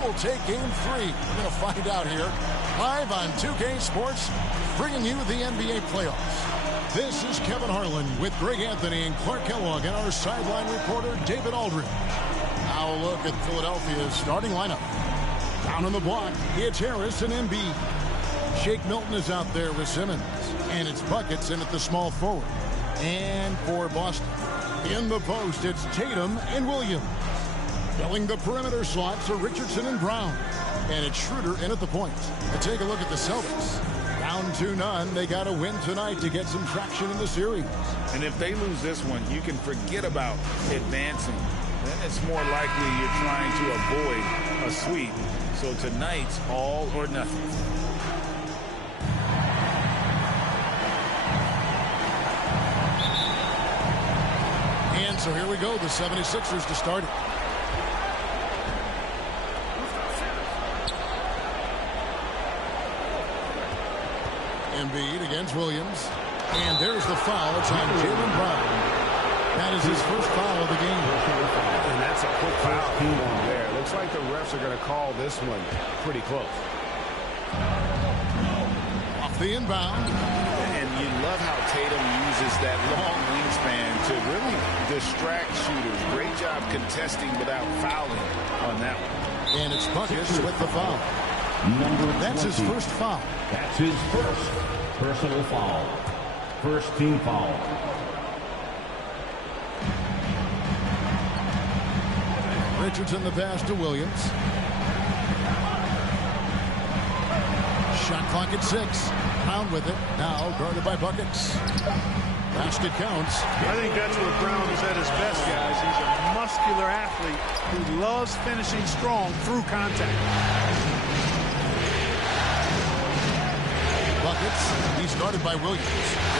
We'll take game 3. We're going to find out here. Live on 2K Sports, bringing you the NBA playoffs. This is Kevin Harlan with Greg Anthony and Clark Kellogg and our sideline reporter, David Aldridge. Now a look at Philadelphia's starting lineup. Down on the block, it's Harris and Embiid. Shake Milton is out there with Simmons. And it's Buckets in at the small forward. And for Boston, in the post, it's Tatum and Williams. Filling the perimeter slots are Richardson and Brown. And it's Schroeder in at the point. And take a look at the Celtics. Down 2-0. They got to win tonight to get some traction in the series. And if they lose this one, you can forget about advancing. Then it's more likely you're trying to avoid a sweep. So tonight's all or nothing. And so here we go, the 76ers to start it. Embiid against Williams. And there's the foul. It's on Jaylen Brown. That is his first foul of the game. And that's a quick foul there. Looks like the refs are going to call this one pretty close. Off the inbound. And you love how Tatum uses that long wingspan to really distract shooters. Great job contesting without fouling on that one. And it's Buckets with the foul. That's his first foul. That's his first personal foul. First team foul. Richardson the pass to Williams. Shot clock at 6. Brown with it. Now guarded by Buckets. Basket counts. I think that's where Brown is at his best, guys. He's a muscular athlete who loves finishing strong through contact. Buckets. He's guarded by Williams.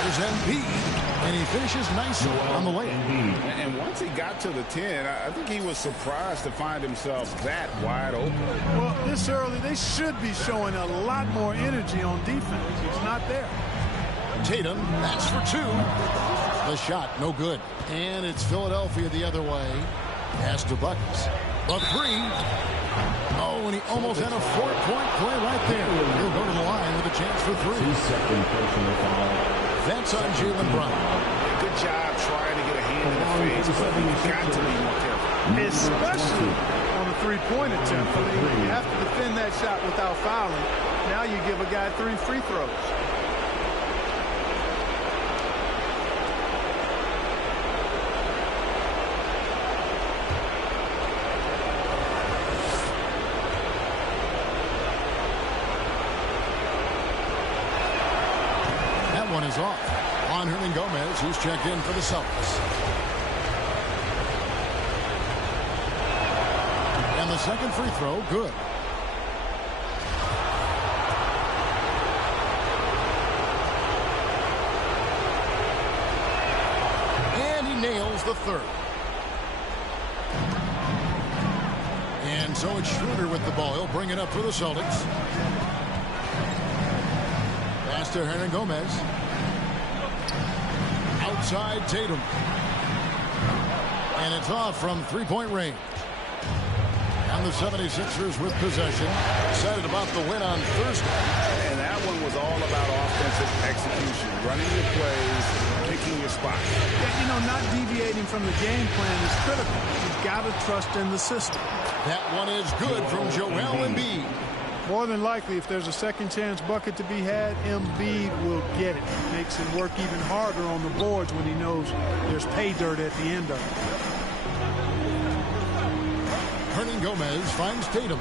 There's Embiid. And he finishes nicely on the layup. And once he got to the 10, I think he was surprised to find himself that wide open. Well, this early, they should be showing a lot more energy on defense. It's not there. Tatum, that's for 2. The shot, no good. And it's Philadelphia the other way. Pass to Buckets. A 3. Oh, and he almost had a 4-point play right there. He'll go to the line with a chance for 3. Second personal foul. That's on Jaylen Brown. Good job trying to get a hand in the face, but you've got to be more careful. Especially on a three-point attempt. I mean, you have to defend that shot without fouling. Now you give a guy 3 free throws. One is off on Gomez, who's checked in for the Celtics. And the second free throw, good. And he nails the third. And so it's Schroeder with the ball. He'll bring it up for the Celtics. Pass to Gomez. Outside Tatum. And it's off from 3-point range. And the 76ers with possession. Excited about the win on Thursday. And that one was all about offensive execution. Running your plays, picking your spots. Yeah, you know, not deviating from the game plan is critical. You've got to trust in the system. That one is good from Joel Embiid. More than likely, if there's a second chance bucket to be had, Embiid will get it. Makes him work even harder on the boards when he knows there's pay dirt at the end of it. Gomez finds Tatum.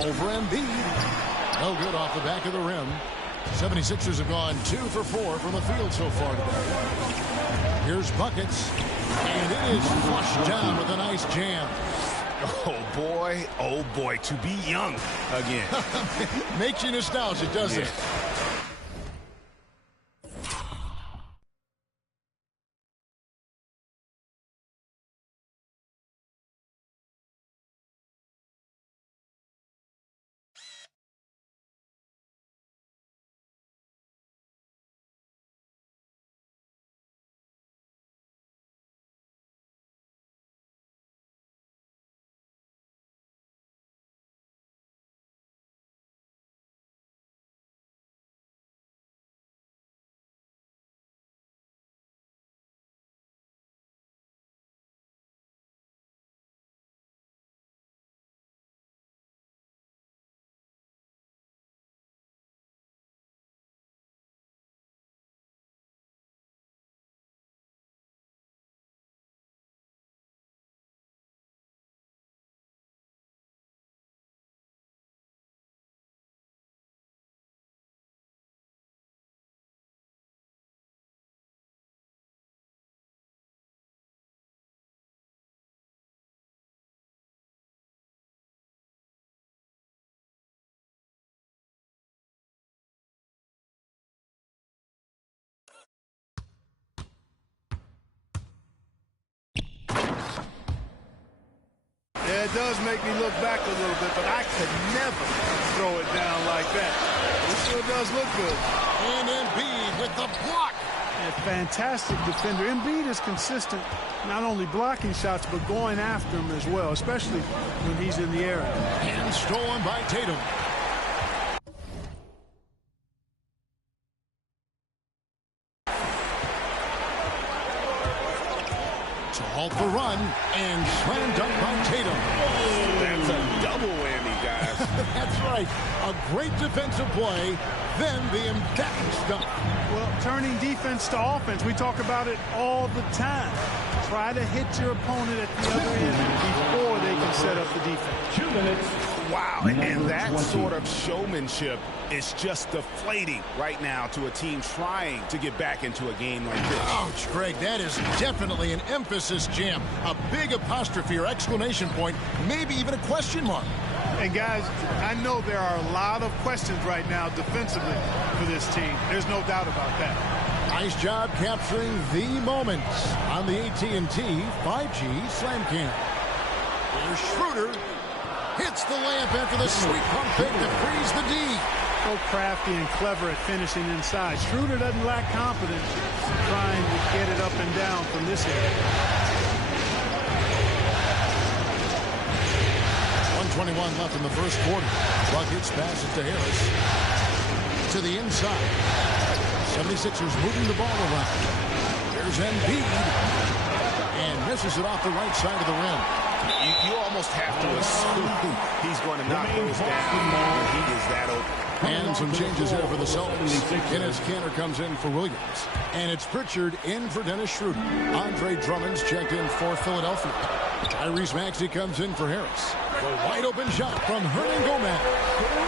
Over Embiid. No good off the back of the rim. 76ers have gone 2 for 4 from the field so far today. Here's Buckets. And it is flushed down with a nice jam. Oh boy, to be young again. Makes you nostalgic, doesn't it? that does make me look back a little bit, but I could never throw it down like that. It sure does look good. And Embiid with the block. A fantastic defender. Embiid is consistent, not only blocking shots, but going after them as well, especially when he's in the area. And stolen by Tatum. To halt the run, and slam dunk by Tatum. That's a double whammy, guys. That's right. A great defensive play, then the emphatic stuff. Well, turning defense to offense, we talk about it all the time. Try to hit your opponent at the other end before they can set up the defense. 2 minutes. Wow, and that sort of showmanship is just deflating right now to a team trying to get back into a game like this. Ouch, Greg, that is definitely an emphasis jam. A big apostrophe or exclamation point, maybe even a question mark. And guys, I know there are a lot of questions right now defensively for this team. There's no doubt about that. Nice job capturing the moments on the AT&T 5G Slam Cam. Here's Schroeder. Hits the layup after the sweet pump fake to freeze the D. So crafty and clever at finishing inside. Schroeder doesn't lack confidence trying to get it up and down from this area. 1:21 left in the first quarter. Buckets passes to Harris. To the inside. 76ers moving the ball around. Here's Embiid. And misses it off the right side of the rim. You almost have to assume he's going to knock those down when he is that open. And some changes here for the Celtics. Enes Kanter comes in for Williams. And it's Pritchard in for Dennis Schroeder. Andre Drummond's checked in for Philadelphia. Tyrese Maxey comes in for Harris. A wide open shot from Hernan Gomez.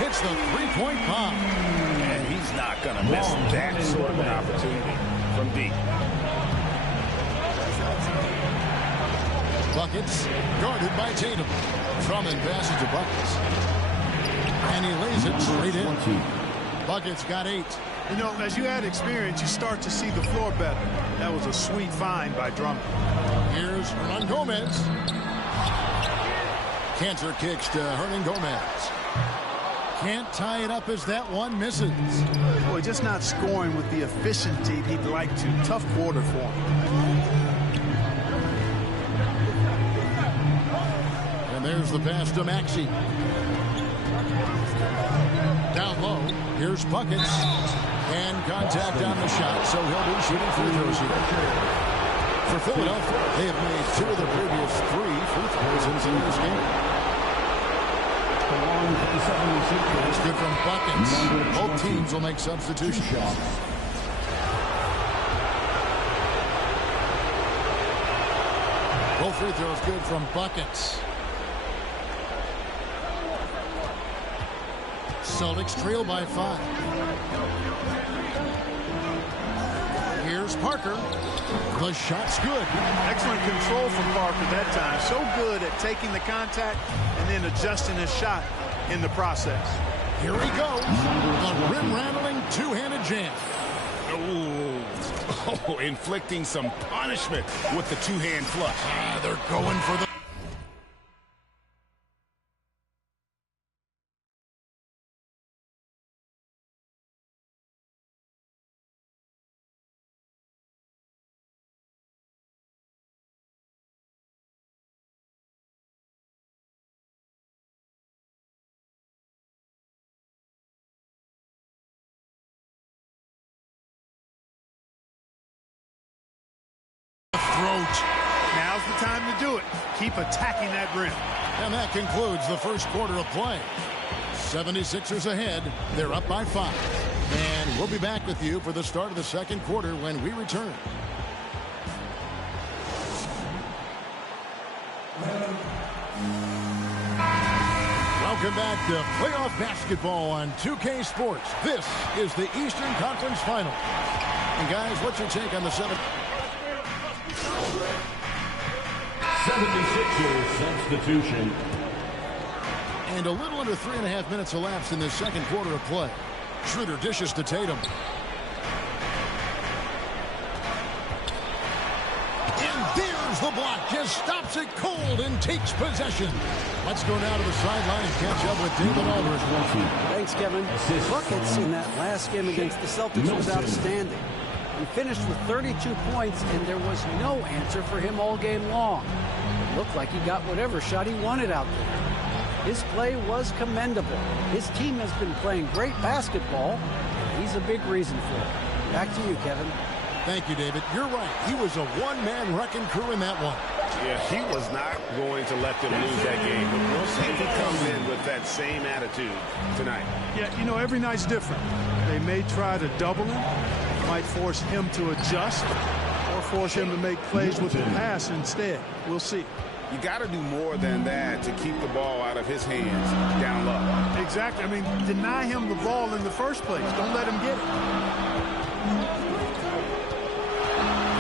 Hits the three-point pop. And he's not going to miss that sort of an opportunity from deep. Buckets guarded by Tatum. Drummond passes to Buckets. And he lays it straight in. Buckets got 8. You know, as you add experience, you start to see the floor better. That was a sweet find by Drummond. Here's Hernan Gomez. Kanter kicks to Hernan Gomez. Can't tie it up as that one misses. Boy, just not scoring with the efficiency he'd like to. Tough quarter for him. And there's the pass to Maxey. Down low, here's Buckets. And contact on the shot, so he'll be shooting free throws here. For Philadelphia, they have made 2 of the previous 3 free throws in this game. It's good from Buckets. Both teams will make substitutions. Both free throws good from Buckets. Celtics trail by 5. Here's Parker. The shot's good. Excellent control from Parker that time. So good at taking the contact and then adjusting his shot in the process. Here he goes. The rim-rattling two-handed jam. Oh, inflicting some punishment with the two-hand flush. They're going for the... throat. Now's the time to do it. Keep attacking that rim. And that concludes the first quarter of play. 76ers ahead. They're up by 5. And we'll be back with you for the start of the second quarter when we return. Welcome back to playoff basketball on 2K Sports. This is the Eastern Conference Final. And guys, what's your take on the 76ers substitution. And a little under 3.5 minutes elapsed in this second quarter of play. Schroeder dishes to Tatum. And there's There's the block. Just stops it cold and takes possession. Let's go now to the sideline and catch up with David Aldridge. Thanks, Kevin. Buckets in that last game against the Celtics was outstanding. He finished with 32 points, and there was no answer for him all game long. It looked like he got whatever shot he wanted out there. His play was commendable. His team has been playing great basketball, and he's a big reason for it. Back to you, Kevin. Thank you, David. You're right. He was a one-man wrecking crew in that one. Yeah, he was not going to let them lose that game. But we'll see if he comes in with that same attitude tonight. Yeah, you know, every night's different. They may try to double him, might force him to adjust, or force him to make plays with the pass instead. We'll see. You got to do more than that to keep the ball out of his hands down low. Exactly. I mean, deny him the ball in the first place. Don't let him get it.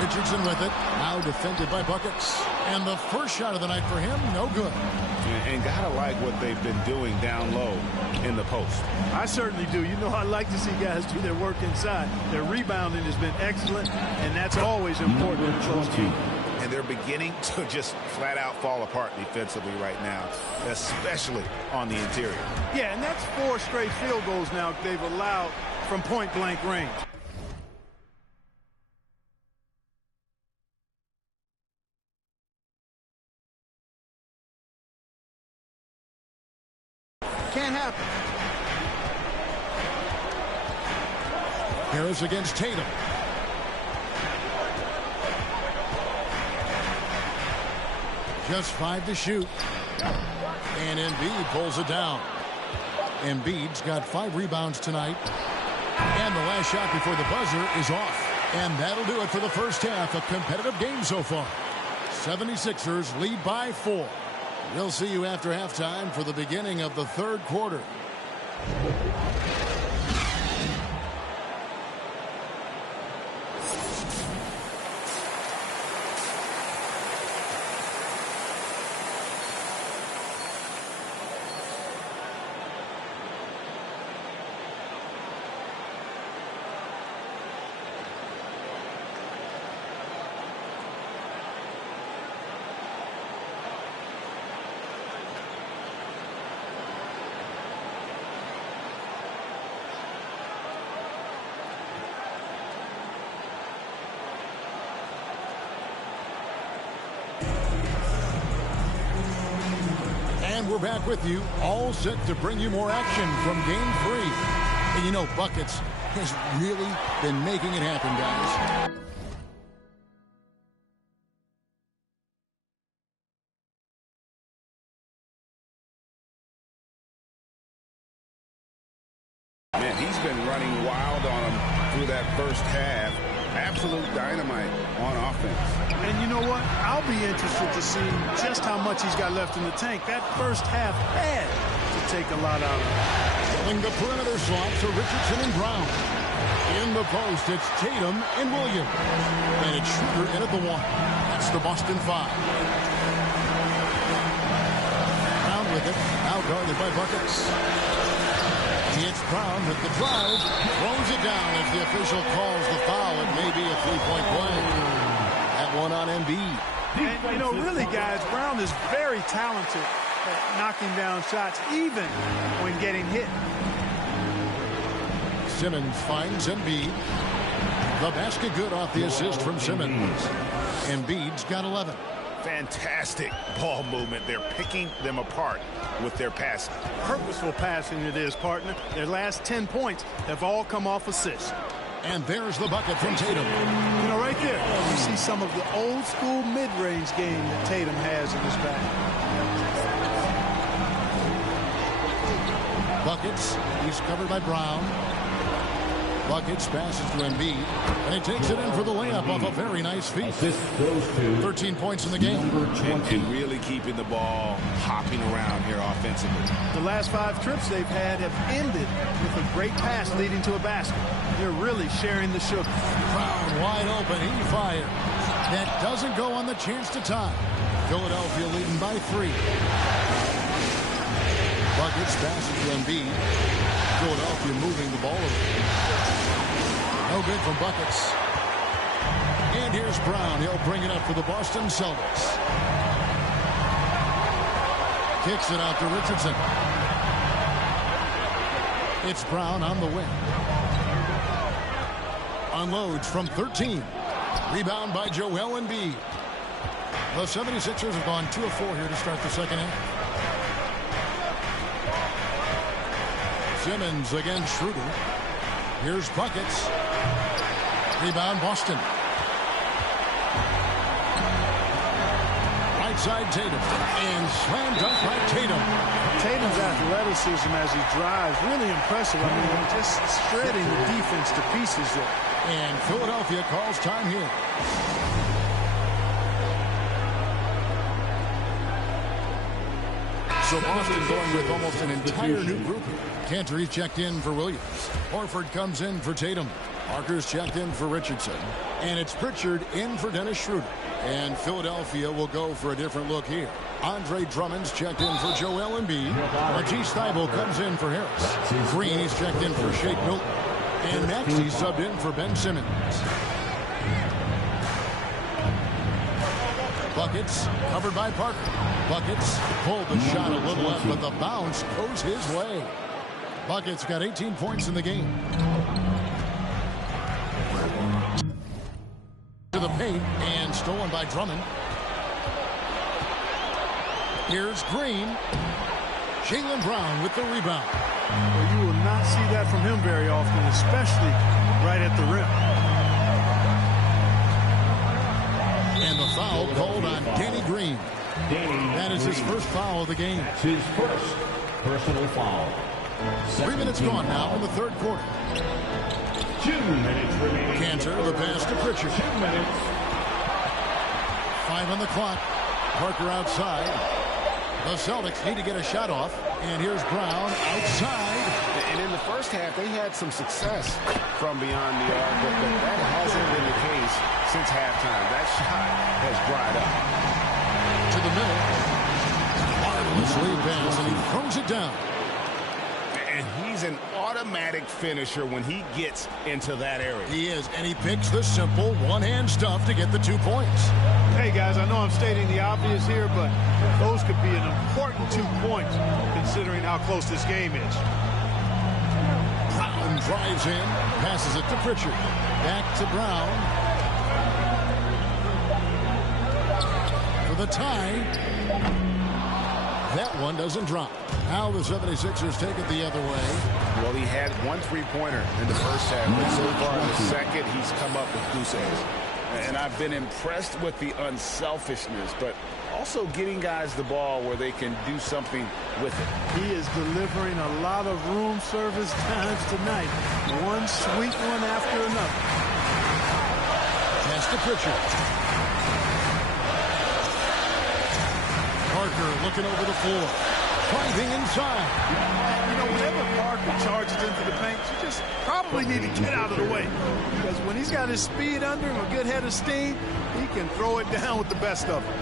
Richardson with it. Now defended by Buckets. And the first shot of the night for him, no good. And gotta like what they've been doing down low in the post. I certainly do. You know, I like to see guys do their work inside. Their rebounding has been excellent, and that's always important in a close game. And they're beginning to just flat out fall apart defensively right now, especially on the interior. Yeah, and that's 4 straight field goals now they've allowed from point-blank range. Can't happen. Harris against Tatum. Just 5 to shoot. And Embiid pulls it down. Embiid's got 5 rebounds tonight. And the last shot before the buzzer is off. And that'll do it for the first half. A competitive game so far. 76ers lead by 4. We'll see you after halftime for the beginning of the third quarter. And we're back with you, all set to bring you more action from Game 3. And you know, Buckets has really been making it happen, guys. Man, he's been running wild on him through that first half. Absolute dynamite on offense. And you know what? I'll be interested to see just how much he's got left in the tank. That first half had to take a lot out of him. Filling the perimeter slots for Richardson and Brown. In the post, it's Tatum and Williams. And it's Schroeder in at the 1. That's the Boston 5. Brown with it. Now guarded by Buckets. It's Brown with the drive. Throws it down as the official calls the foul. It may be a 3-point play. That one on Embiid. And, you know, really, guys, Brown is very talented at knocking down shots, even when getting hit. Simmons finds Embiid. The basket good off the assist from Simmons. Embiid's got 11. Fantastic ball movement. They're picking them apart with their passing. Purposeful passing it is, partner. Their last 10 points have all come off assists. And there's the bucket from Tatum. You know, right there, you see some of the old school mid-range game that Tatum has in his bag. Buckets. He's covered by Brown. Buckets passes to Embiid, and he takes it in for the layup off a very nice feed. 13 points in the game. And really keeping the ball hopping around here offensively. The last 5 trips they've had have ended with a great pass leading to a basket. They're really sharing the sugar. Brown wide open. He fires. That doesn't go on the chance to tie. Philadelphia leading by 3. Buckets passes to Embiid. Philadelphia moving the ball over. No good from Buckets. And here's Brown. He'll bring it up for the Boston Celtics. Kicks it out to Richardson. It's Brown on the wing. Unloads from 13. Rebound by Joel Embiid. The 76ers have gone 2 of 4 here to start the second half. Simmons against Schroeder. Here's buckets. Rebound Boston. Right side Tatum. And slam dunk by Tatum. Tatum's athleticism as he drives, really impressive. I mean, just shredding the defense to pieces there. And Philadelphia calls time here. So Boston going with almost an entire new group. Cantor checked in for Williams. Horford comes in for Tatum. Parker's checked in for Richardson. And it's Pritchard in for Dennis Schroeder. And Philadelphia will go for a different look here. Andre Drummond's checked in for Joel Embiid. Matisse Thybulle comes in for Harris. Green is checked in for Shake Milton. And Maxey subbed in for Ben Simmons. Buckets covered by Parker. Buckets pulled the shot a little left, but the bounce goes his way. Buckets got 18 points in the game. To the paint and stolen by Drummond. Here's Green. Jaylen Brown with the rebound. Well, you will not see that from him very often, especially right at the rim. And the foul called on Danny Green. That is his first foul of the game. His first personal foul. 3 minutes gone now in the third quarter. 2 minutes remaining. Cantor, the pass to Pritchard. 2 minutes. 5 on the clock. Parker outside. The Celtics need to get a shot off. And here's Brown outside. And in the first half, they had some success from beyond the arc, but that hasn't been the case since halftime. That shot has dried up. To the middle. Marvelous lead pass, and he throws it down. And he's an automatic finisher when he gets into that area. He is, and he picks the simple one-hand stuff to get the 2 points. Hey, guys, I know I'm stating the obvious here, but those could be an important 2 points considering how close this game is. Brown drives in, passes it to Pritchard. Back to Brown. For the tie. That one doesn't drop. Now the 76ers take it the other way. Well, he had 1 3-pointer in the first half. And so far in the second, he's come up with goose eggs. And I've been impressed with the unselfishness, but also getting guys the ball where they can do something with it. He is delivering a lot of room service times tonight. One sweet one after another. Pass to Pritchard. Parker looking over the floor. Driving inside. You know, whenever Parker charges into the paint, you just probably need to get out of the way. Because when he's got his speed under him, a good head of steam, he can throw it down with the best of them.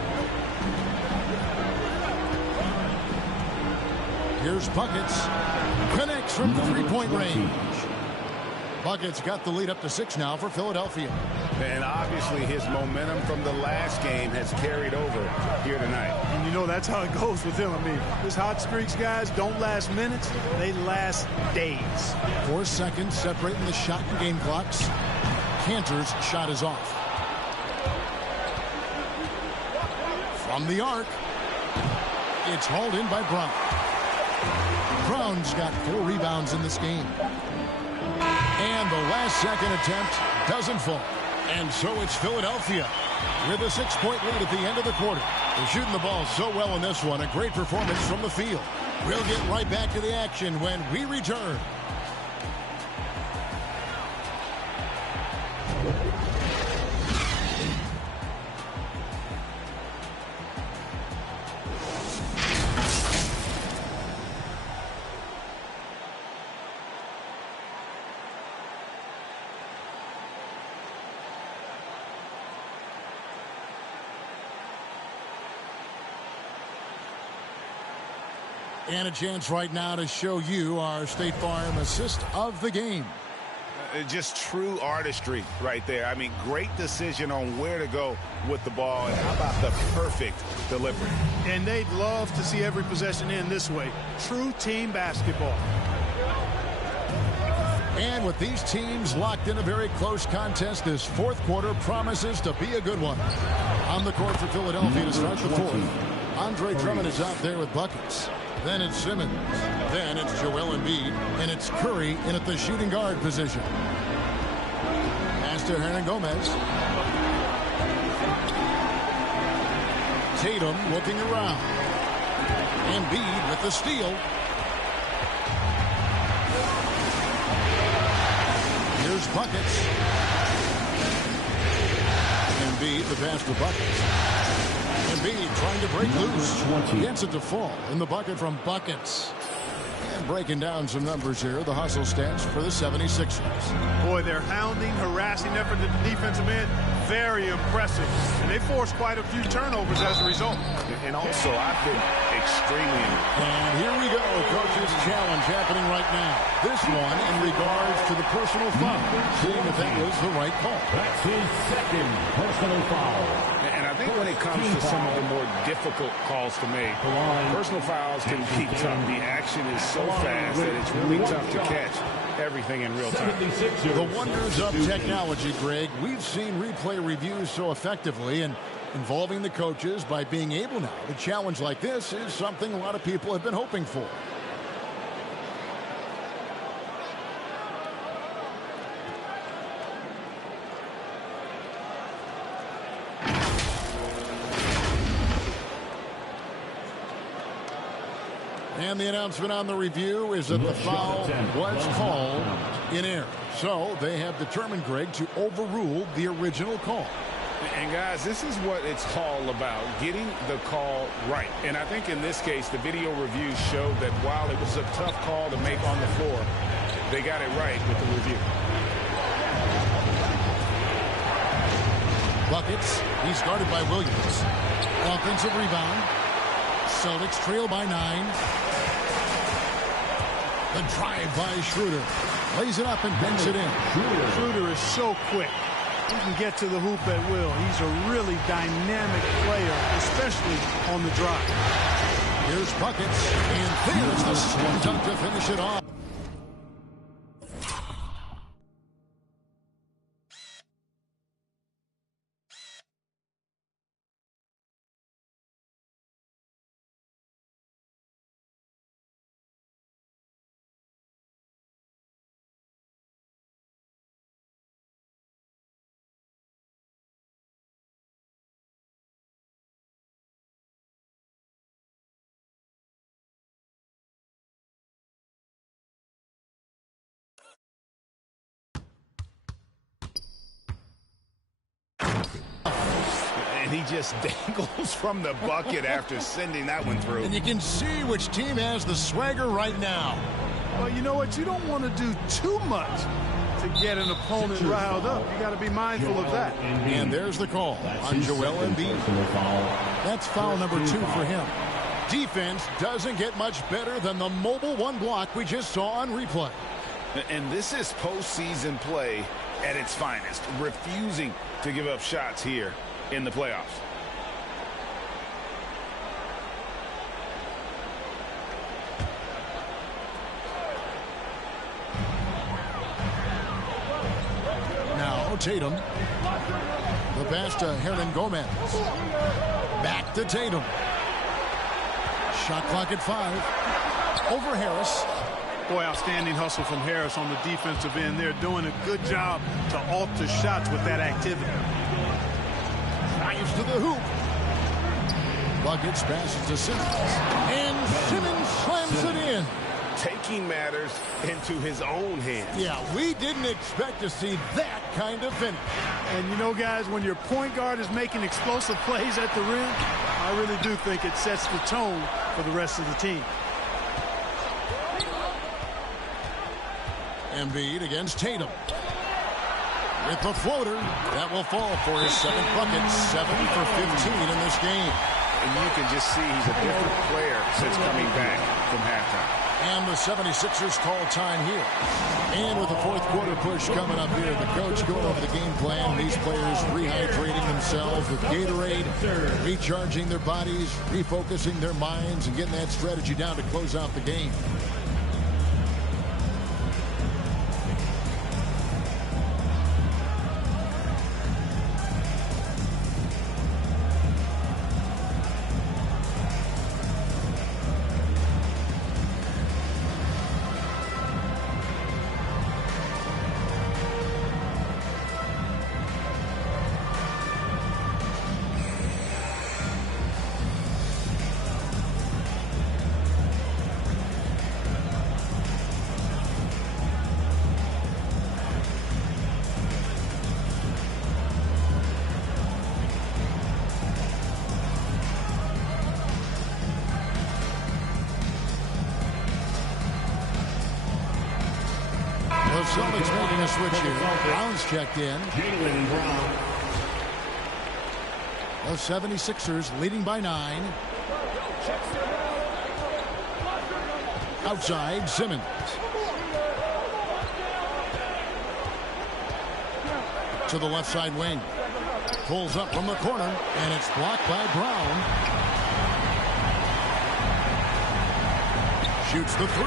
Here's Buckets. Connects from the three-point range. Buckets got the lead up to 6 now for Philadelphia. And obviously his momentum from the last game has carried over here tonight. And you know that's how it goes with him. I mean, his hot streaks, guys, don't last minutes. They last days. 4 seconds separating the shot and game clocks. Cantor's shot is off. From the arc. It's hauled in by Brown. Brown's got 4 rebounds in this game. And the last second attempt doesn't fall. And so it's Philadelphia with a 6-point lead at the end of the quarter. They're shooting the ball so well in this one. A great performance from the field. We'll get right back to the action when we return. And a chance right now to show you our State Farm assist of the game. Just true artistry right there. I mean, great decision on where to go with the ball, and how about the perfect delivery. And they'd love to see every possession end this way. True team basketball. And with these teams locked in a very close contest, this fourth quarter promises to be a good one. On the court for Philadelphia to start the fourth, Andre Drummond is out there with buckets. Then it's Simmons. Then it's Joel Embiid. And it's Curry in at the shooting guard position. Pass to Hernangomez. Tatum looking around. Embiid with the steal. Here's buckets. Embiid the pass to buckets. Embiid trying to break loose. Gets it to fall in the bucket from buckets. And breaking down some numbers here, the hustle stats for the 76ers. Boy, their hounding, harassing effort at the defensive end, very impressive. And they forced quite a few turnovers as a result. And also, I've been extremely impressed. And here we go, coach's challenge happening right now. This one in regards to the personal foul. Seeing if that was the right call. That's his second personal foul. And I think when it comes to some of the more difficult calls to make, personal fouls can be tough. The action is so fast that it's really tough to catch everything in real time. The wonders of technology, Greg. We've seen replay reviews so effectively, and involving the coaches by being able now to challenge like this is something a lot of people have been hoping for. And the announcement on the review is that the foul was called in error. So they have determined, Greg, to overrule the original call. And guys, this is what it's all about, getting the call right. And I think in this case, the video review showed that while it was a tough call to make on the floor, they got it right with the review. Buckets. He's guarded by Williams. Offensive rebound. Celtics trail by 9. The drive by Schroeder. Lays it up and banks it in. Schroeder is so quick. He can get to the hoop at will. He's a really dynamic player, especially on the drive. Here's buckets, and there's the slam dunk to finish it off. And he just dangles from the bucket after sending that one through. And you can see which team has the swagger right now. Well, you know what? You don't want to do too much to get an opponent riled up. You got to be mindful of that. And there's the call on Joel Embiid. That's foul number 2 for him. Defense doesn't get much better than the mobile one block we just saw on replay. And this is postseason play at its finest, refusing to give up shots here in the playoffs. Now Tatum. The pass to Hernangomez. Back to Tatum. Shot clock at 5. Over Harris. Boy, outstanding hustle from Harris on the defensive end. They're doing a good job to alter shots with that activity. Drives to the hoop. Buckets passes to Simmons. And Simmons slams it in. Taking matters into his own hands. Yeah, we didn't expect to see that kind of finish. And you know, guys, when your point guard is making explosive plays at the rim, I really do think it sets the tone for the rest of the team. Embiid against Tatum. With the floater, that will fall for his 7th bucket. 7 for 15 in this game. And you can just see he's a different player since coming back from halftime. And the 76ers call time here. And with the fourth quarter push coming up here, the coach going over the game plan. These players rehydrating themselves with Gatorade, recharging their bodies, refocusing their minds, and getting that strategy down to close out the game. Celtics making a switch here. Brown's checked in. The 76ers leading by 9. Outside, Simmons. To the left side wing. Pulls up from the corner, and it's blocked by Brown. Shoots the 3.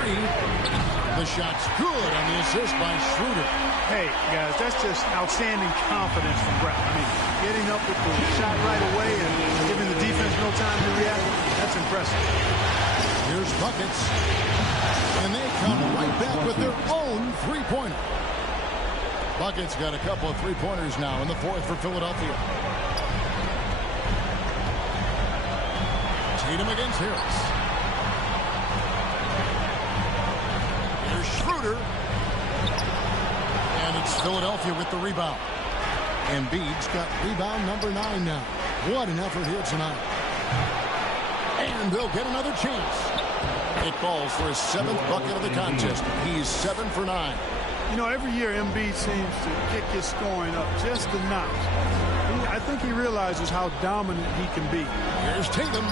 The shot's good on the assist by Schroeder. Hey, guys, that's just outstanding confidence from Brown. I mean, getting up with the shot right away and giving the defense no time to react, that's impressive. Here's buckets. And they come right back with their own three-pointer. Buckets got a couple of three-pointers now in the fourth for Philadelphia. Tatum against Harris. Schroeder. And it's Philadelphia with the rebound. Embiid's got rebound number 9 now. What an effort here tonight. And they'll get another chance. It falls for his 7th bucket of the contest. He's 7 for 9. You know, every year Embiid seems to kick his scoring up just a notch. I think he realizes how dominant he can be. Here's Tatum.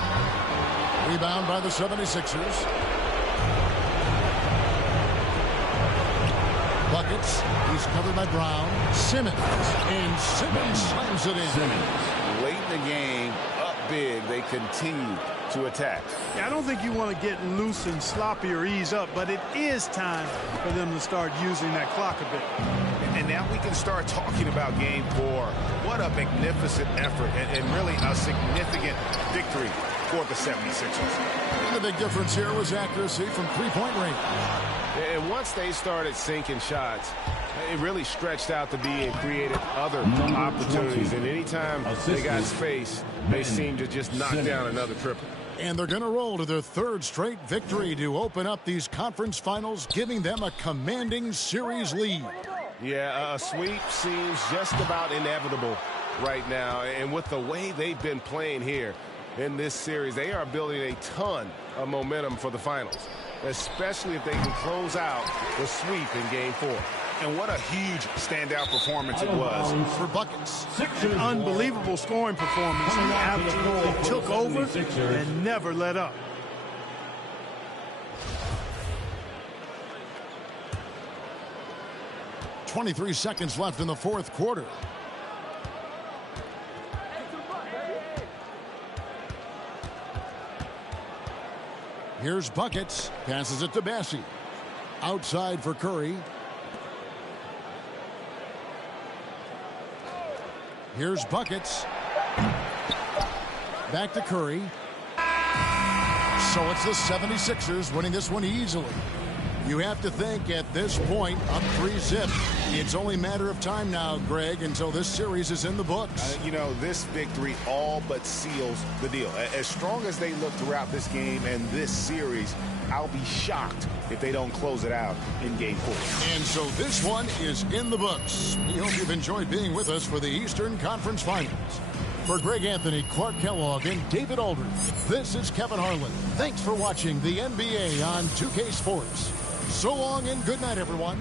Rebound by the 76ers. Buckets. He's covered by Brown. Simmons. And Simmons slams it in. Simmons. Late in the game, up big, they continue to attack. Yeah, I don't think you want to get loose and sloppy or ease up, but it is time for them to start using that clock a bit. And now we can start talking about Game 4. What a magnificent effort and really a significant victory for the 76ers. And the big difference here was accuracy from three-point range. And once they started sinking shots, it really stretched out to be and created other opportunities. And anytime they got space, they seemed to just knock down another triple. And they're going to roll to their 3rd straight victory to open up these conference finals, giving them a commanding series lead. Yeah, a sweep seems just about inevitable right now. And with the way they've been playing here in this series, they are building a ton of momentum for the finals, especially if they can close out the sweep in Game 4. And what a huge standout performance it was for buckets. An unbelievable scoring performance. He absolutely took over and never let up. .23 seconds left in the fourth quarter. Here's Buckets. Passes it to Bassi. Outside for Curry. Here's Buckets. Back to Curry. So it's the 76ers winning this one easily. You have to think at this point, up 3-zip. It's only a matter of time now, Greg, until this series is in the books. You know, this victory all but seals the deal. As strong as they look throughout this game and this series, I'll be shocked if they don't close it out in Game 4. And so this one is in the books. We hope you've enjoyed being with us for the Eastern Conference Finals. For Greg Anthony, Clark Kellogg, and David Aldridge, this is Kevin Harlan. Thanks for watching the NBA on 2K Sports. So long and good night, everyone.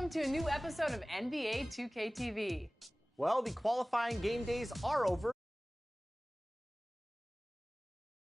Welcome to a new episode of NBA 2K TV. Well, the qualifying game days are over.